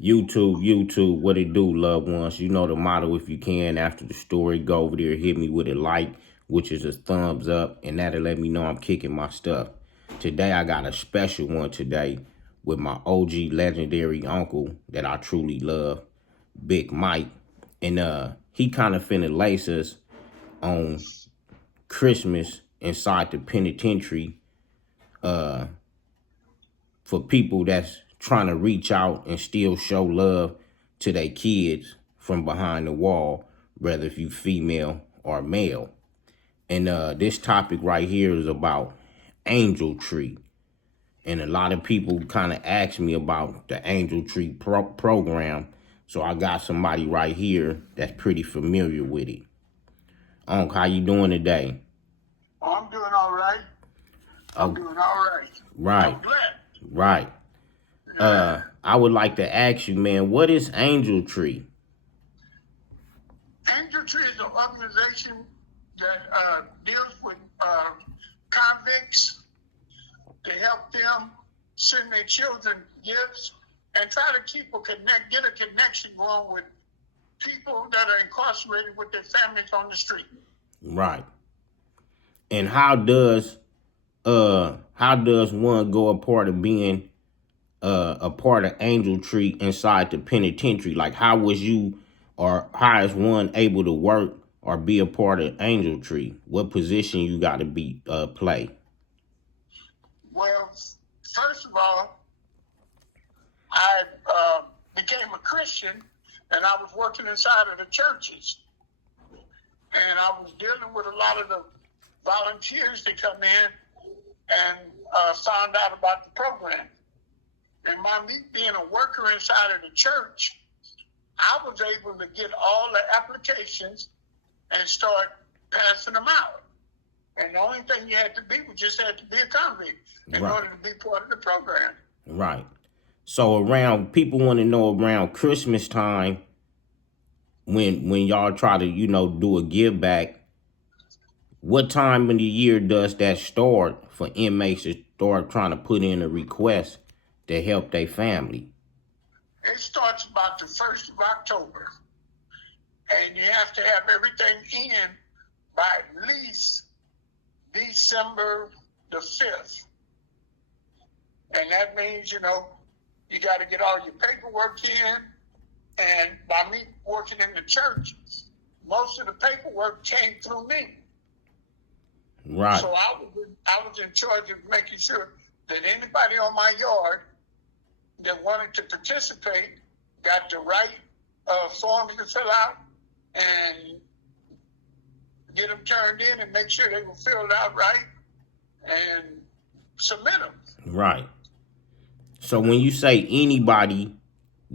YouTube, what it do, loved ones? You know the motto. If you can, after the story, go over there, hit me with a like, which is a thumbs up, and that'll let me know I'm kicking my stuff. Today, I got a special one today with my OG legendary uncle that I truly love, Big Mike. And he kind of finna lace us on Christmas inside the penitentiary for people that's trying to reach out and still show love to their kids from behind the wall, whether if you female or male. And this topic right here is about angel tree. And a lot of people kind of ask me about the angel tree program. So I got somebody right here that's pretty familiar with it. Unc, how you doing today? Oh, I'm doing all right. I'm doing all right. Right. I'm glad. Right. I would like to ask you, man, what is Angel Tree? Angel Tree is an organization that deals with convicts to help them send their children gifts and try to get a connection going with people that are incarcerated with their families on the street. Right. And how does one go a part of being a part of Angel Tree inside the penitentiary? Like, how was you, or how is one able to work or be a part of Angel Tree? What position you got to be play? Well, first of all, I became a Christian, and I was working inside of the churches, and I was dealing with a lot of the volunteers that come in and found out about the program. And by me being a worker inside of the church, I was able to get all the applications and start passing them out. And the only thing you had to be was just had to be a convict in order to be part of the program. Right. So people want to know around Christmas time, when y'all try to, do a give back, what time of the year does that start for inmates to start trying to put in a request to help their family? It starts about the 1st of October. And you have to have everything in by at least December the 5th. And that means, you got to get all your paperwork in. And by me working in the church, most of the paperwork came through me. Right. So I was in charge of making sure that anybody on my yard that wanted to participate got the right forms to fill out and get them turned in and make sure they were filled out right and submit them. Right. So when you say anybody,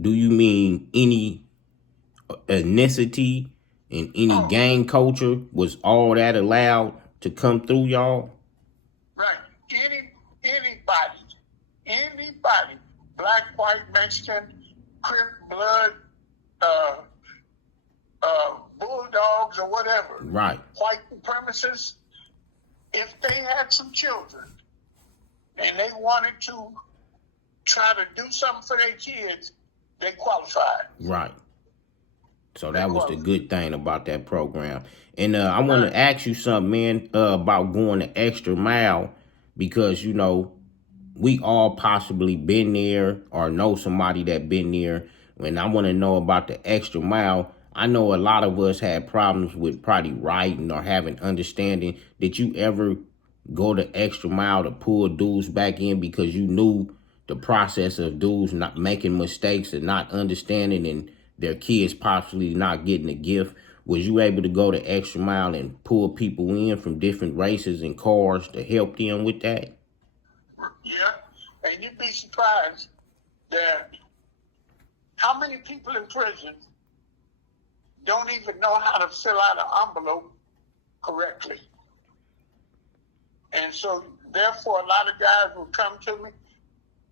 do you mean any ethnicity and any gang culture? Was all that allowed to come through, y'all? Right. Anybody, black, white, Mexican, Crip, Blood, Bulldogs, or whatever. Right. White supremacists, if they had some children and they wanted to try to do something for their kids, they qualified. Right. So that was the good thing about that program. And I want to ask you something, man, about going the extra mile, because, we all possibly been there or know somebody that been there. And I want to know about the extra mile. I know a lot of us had problems with probably writing or having understanding. Did you ever go the extra mile to pull dudes back in because you knew the process of dudes not making mistakes and not understanding and their kids possibly not getting a gift? Was you able to go the extra mile and pull people in from different races and cars to help them with that? Yeah, and you'd be surprised that how many people in prison don't even know how to fill out an envelope correctly. And so, therefore, a lot of guys will come to me.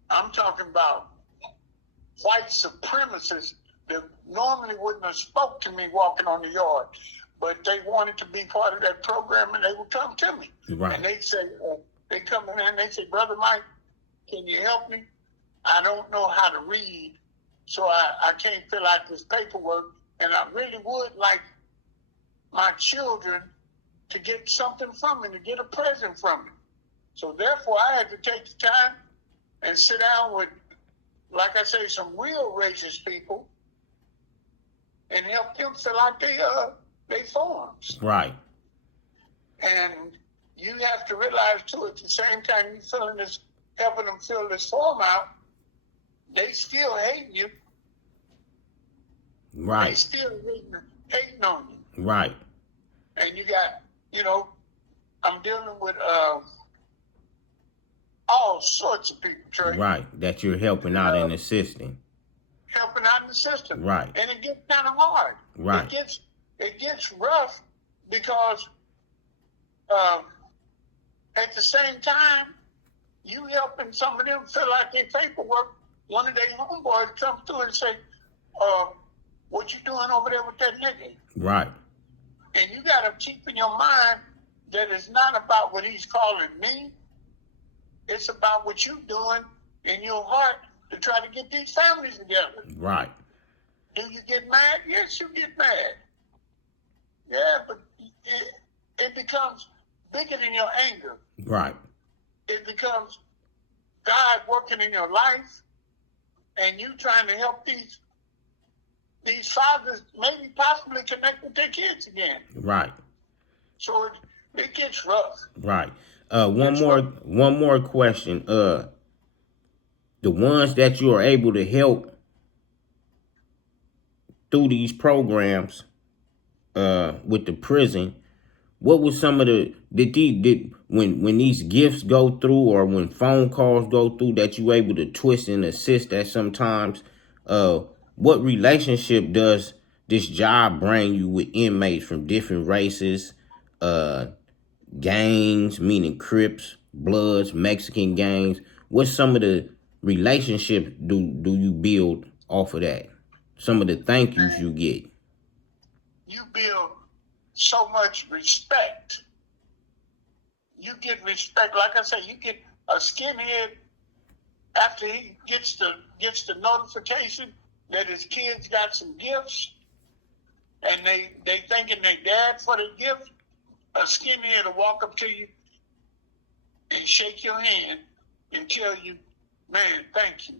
I'm talking about white supremacists that normally wouldn't have spoke to me walking on the yard, but they wanted to be part of that program, and they would come to me. Right. And they'd say, they come in and they say, Brother Mike, can you help me? I don't know how to read, so I can't fill out this paperwork, and I really would like my children to get something from me, to get a present from me. So therefore, I had to take the time and sit down with, like I say, some real racist people and help them fill out their forms. Right. And you have to realize, too, at the same time you helping them fill this form out, they still hate you. Right. They still hating on you. Right. And you got, I'm dealing with all sorts of people, Trey. Right. That you're helping out and assisting. Helping out in the system. Right. And it gets kind of hard. Right. It gets rough because at the same time, you helping some of them fill out their paperwork. One of their homeboys comes through and say, what you doing over there with that nigga? Right. And you got to keep in your mind that it's not about what he's calling me. It's about what you doing in your heart to try to get these families together. Right. Do you get mad? Yes, you get mad. Yeah, but it becomes bigger than your anger. Right. It becomes God working in your life and you trying to help these fathers maybe possibly connect with their kids again. Right. So it gets rough. Right. One more question. The ones that you are able to help through these programs, with the prison, what was some of when these gifts go through or when phone calls go through that you able to twist and assist at sometimes, what relationship does this job bring you with inmates from different races, gangs, meaning Crips, Bloods, Mexican gangs? What's some of the relationships do you build off of that? Some of the thank yous you get. You build so much respect. You get respect. Like I said, you get a skinhead after he gets the notification that his kids got some gifts and they thanking their dad for the gift. A skinhead will walk up to you and shake your hand and tell you, man, thank you.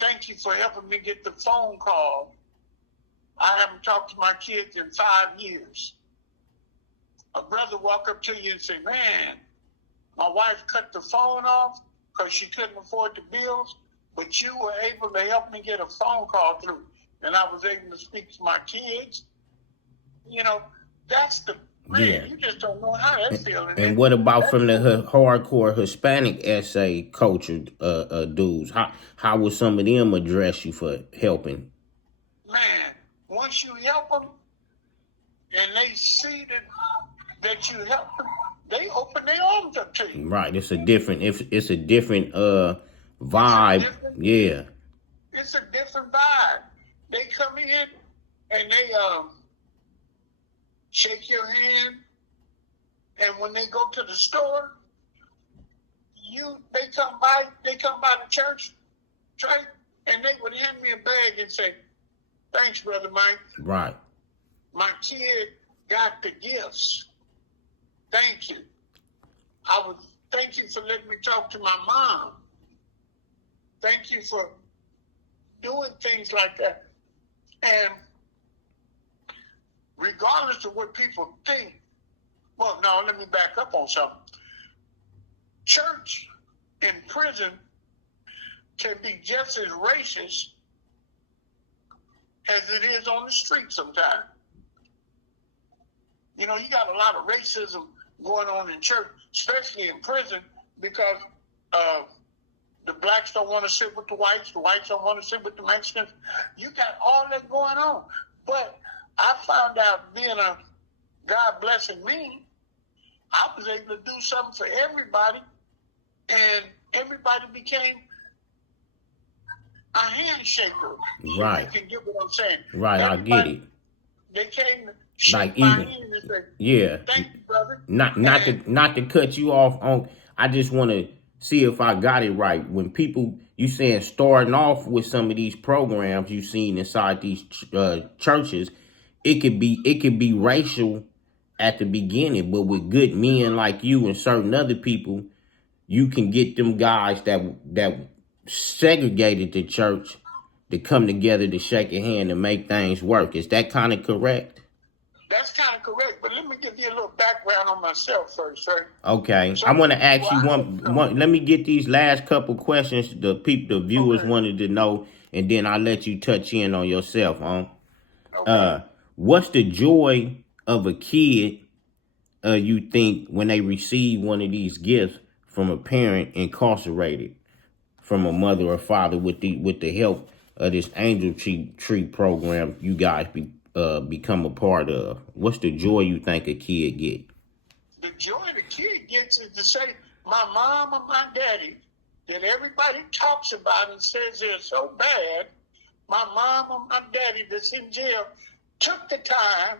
Thank you for helping me get the phone call. I haven't talked to my kids in 5 years. A brother walk up to you and say, man, my wife cut the phone off because she couldn't afford the bills, but you were able to help me get a phone call through. And I was able to speak to my kids. That's the, man, Yeah. You just don't know how that feels. And what about from the hardcore Hispanic essay culture dudes? How would some of them address you for helping? Man, once you help them and they see that you help them, they open their arms up to you. Right. It's a different vibe. Yeah. It's a different vibe. They come in and they shake your hand, and when they go to the store, they come by the church, right? And they would hand me a bag and say, thanks, Brother Mike. Right. My kid got the gifts. Thank you. Thank you for letting me talk to my mom. Thank you for doing things like that. And regardless of what people think, well, no, let me back up on something. Church in prison can be just as racist as it is on the street sometimes. You got a lot of racism going on in church, especially in prison, because the blacks don't want to sit with the whites don't want to sit with the Mexicans. You got all that going on. But I found out, being a God blessing me, I was able to do something for everybody, and everybody became a handshaker. Right. You can get what I'm saying. Right, everybody, I get it. They came to shake my hand and say, yeah. Thank you, brother. Not to cut you off on. I just want to see if I got it right. When people, you saying starting off with some of these programs you seen inside these churches, it could be racial at the beginning, but with good men like you and certain other people, you can get them guys that segregated the church to come together to shake a hand and make things work. Is that kind of correct? That's kind of correct, but let me give you a little background on myself first, sir. Okay, So, I want to ask well, you one. Let me get these last couple questions the viewers okay, wanted to know, and then I'll let you touch in on yourself. okay. What's the joy of a kid? You think when they receive one of these gifts from a parent incarcerated, from a mother or father, with the help of this angel tree program you guys become a part of? What's the joy you think a kid get? The joy the kid gets is to say, my mom and my daddy, that everybody talks about and says they're so bad, my mom and my daddy that's in jail took the time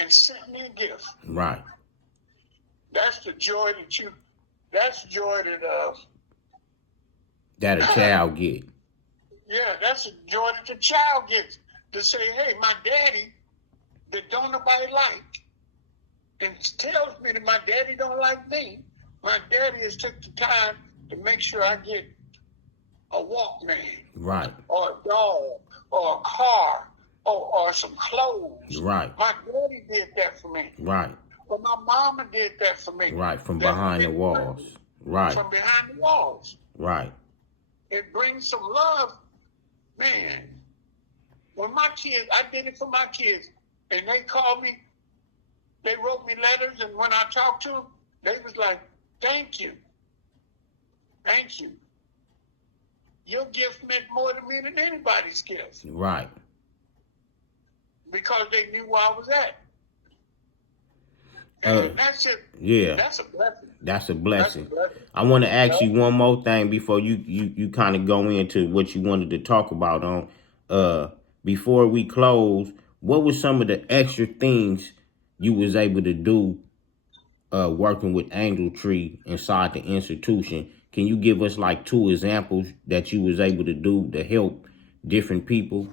and sent me a gift. Right. That's the joy that's joy That a child get. yeah, that's the joy that the child gets. To say, hey, my daddy that don't nobody like, and tells me that my daddy don't like me, my daddy has took the time to make sure I get a Walkman, Right. or a dog, or a car, or some clothes. Right. My daddy did that for me. Right. But my mama did that for me. Right. From behind the walls. Right. From behind the walls. Right. It brings some love. Man, when my kids, I did it for my kids, and they called me, they wrote me letters, and when I talked to them, they was like, thank you. Thank you. Your gift meant more to me than anybody's gift. Right. Because they knew where I was at. And that's it. Yeah. That's a blessing. That's a blessing. I want to ask you one more thing before you kind of go into what you wanted to talk about on. Before we close, what were some of the extra things you was able to do working with Angel Tree inside the institution? Can you give us like 2 examples that you was able to do to help different people?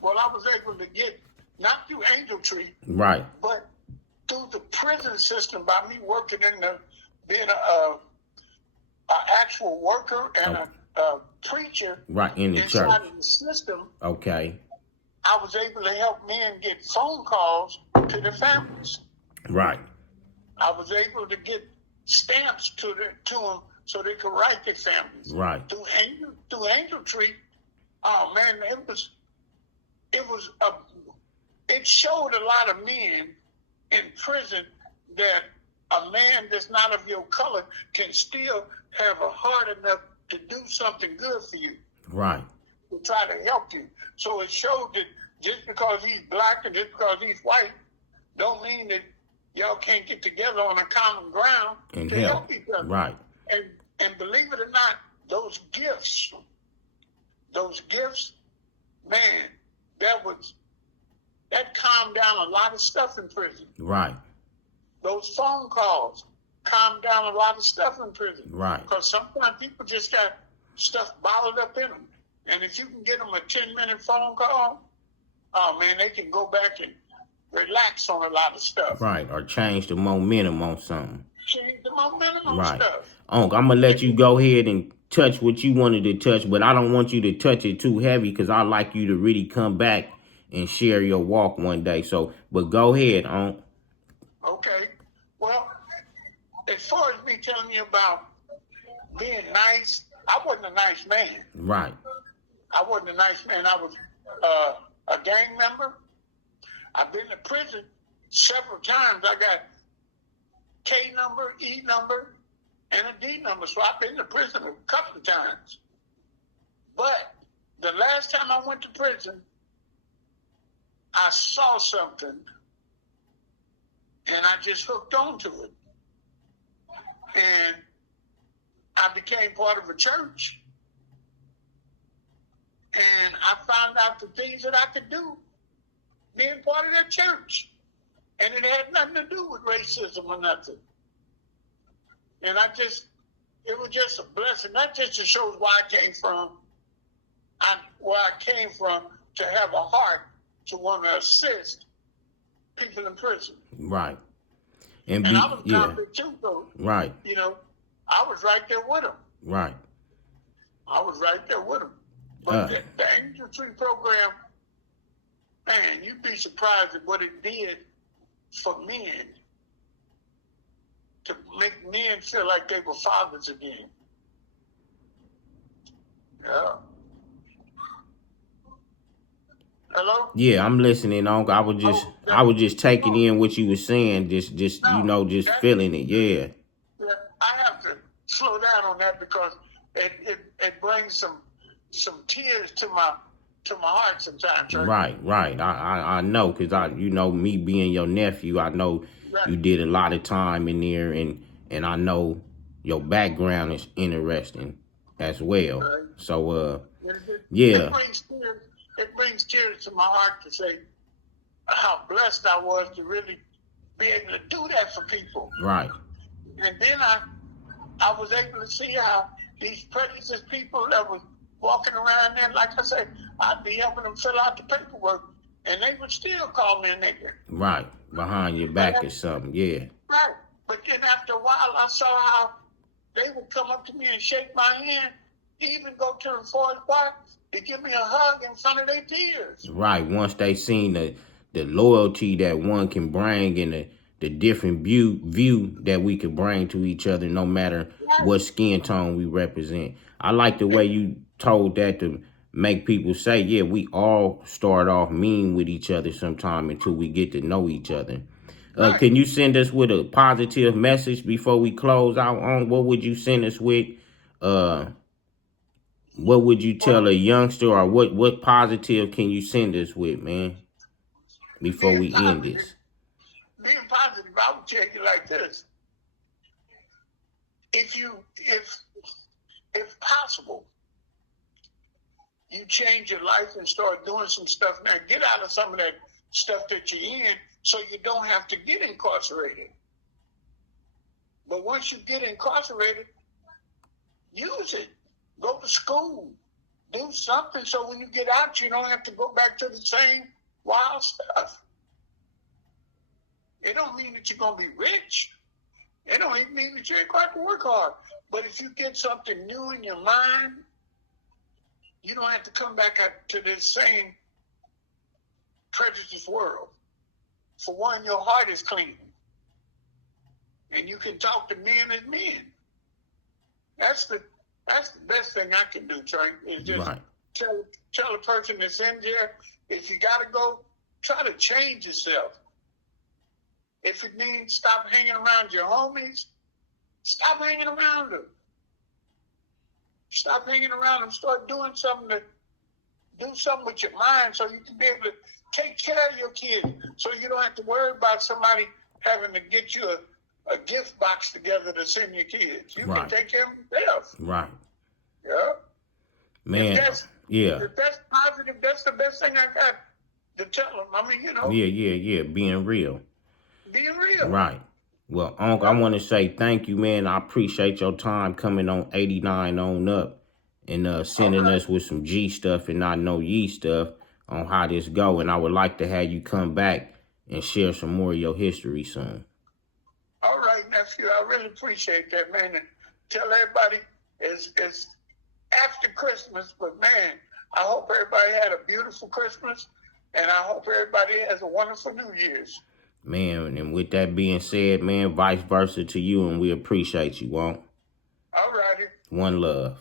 Well, I was able to get, not through Angel Tree, Right. but through the prison system, by me working being a actual worker and a preacher. Right, in the church. Inside of the system. Okay. I was able to help men get phone calls to their families. Right. I was able to get stamps to them so they could write their families. Right. Through Angel Tree, oh man, it showed a lot of men in prison that a man that's not of your color can still have a heart enough to do something good for you. Right. To try to help you. So it showed that just because he's black and just because he's white, don't mean that y'all can't get together on a common ground and to help each other. Right. And believe it or not, those gifts, man, that calmed down a lot of stuff in prison. Right. Those phone calls calmed down a lot of stuff in prison. Right. Because sometimes people just got stuff bottled up in them. And if you can get them a 10-minute phone call, oh man, they can go back and relax on a lot of stuff. Right. Or change the momentum on something. Change the momentum on stuff. Unc, I'm going to let you go ahead and touch what you wanted to touch, but I don't want you to touch it too heavy because I like you to really come back and share your walk one day. So, but go ahead, Unc. Okay. Well, as far as me telling you about being nice, I wasn't a nice man. Right. I wasn't a nice man. I was a gang member. I've been to prison several times. I got K number, E number, and a D number. So I've been to prison a couple of times. But the last time I went to prison, I saw something and I just hooked on to it. And I became part of a church. And I found out the things that I could do being part of that church. And it had nothing to do with racism or nothing. And it was just a blessing. That just shows where I came from. To have a heart to want to assist people in prison. Right. And I was a convict too, though. Right. You know, I was right there with them. Right. I was right there with them. But the Angel Tree program, man, you'd be surprised at what it did for men, to make men feel like they were fathers again. Yeah. Hello? Yeah, I'm listening. I was just taking in what you were saying, just feeling it. Yeah. I have to slow down on that because it brings some tears to my heart sometimes. Right. I know, because me being your nephew, I know you did a lot of time in there, and I know your background is interesting as well. Right. So yeah. It brings tears to my heart to say how blessed I was to really be able to do that for people. Right. And then I was able to see how these prejudiced people that was walking around there, like I said, I'd be helping them fill out the paperwork, and they would still call me a nigger. Right. Behind your back or something, yeah. Right. But then after a while, I saw how they would come up to me and shake my hand, even go to the forest park to give me a hug in front of their tears. Right. Once they seen the loyalty that one can bring, and the different view that we could bring to each other, no matter what skin tone we represent. I like the way you told that, to make people say, yeah, we all start off mean with each other sometime until we get to know each other. Can you send us with a positive message before we close out on? What would you send us with? What would you tell a youngster, or what positive can you send us with, man, before we end this? Being positive, I would tell you like this. If possible, you change your life and start doing some stuff now. Get out of some of that stuff that you're in so you don't have to get incarcerated. But once you get incarcerated, use it. Go to school. Do something so when you get out, you don't have to go back to the same wild stuff. It don't mean that you're going to be rich. It don't even mean that you ain't got to work hard. But if you get something new in your mind, you don't have to come back to this same prejudiced world. For one, your heart is clean. And you can talk to men as men. That's the best thing I can do, Trey, is just tell a person that's in there, if you got to go, try to change yourself. If it means stop hanging around your homies, stop hanging around them. Stop hanging around them. Start doing something with your mind so you can be able to take care of your kids, so you don't have to worry about somebody having to get you a gift box together to send your kids. You can take care of yourself. Right. Yeah. Man. If that's positive, that's the best thing I got to tell them. I mean, Yeah. Being real. Being real. Right. Well, Uncle, I want to say thank you, man. I appreciate your time coming on 89 on up and sending us with some G stuff and not no ye stuff on how this go. And I would like to have you come back and share some more of your history soon. All right, nephew. I really appreciate that, man. And tell everybody it's after Christmas, but man, I hope everybody had a beautiful Christmas, and I hope everybody has a wonderful New Year's. Man, and with that being said, man, vice versa to you, and we appreciate you, Wonk. All righty. One love.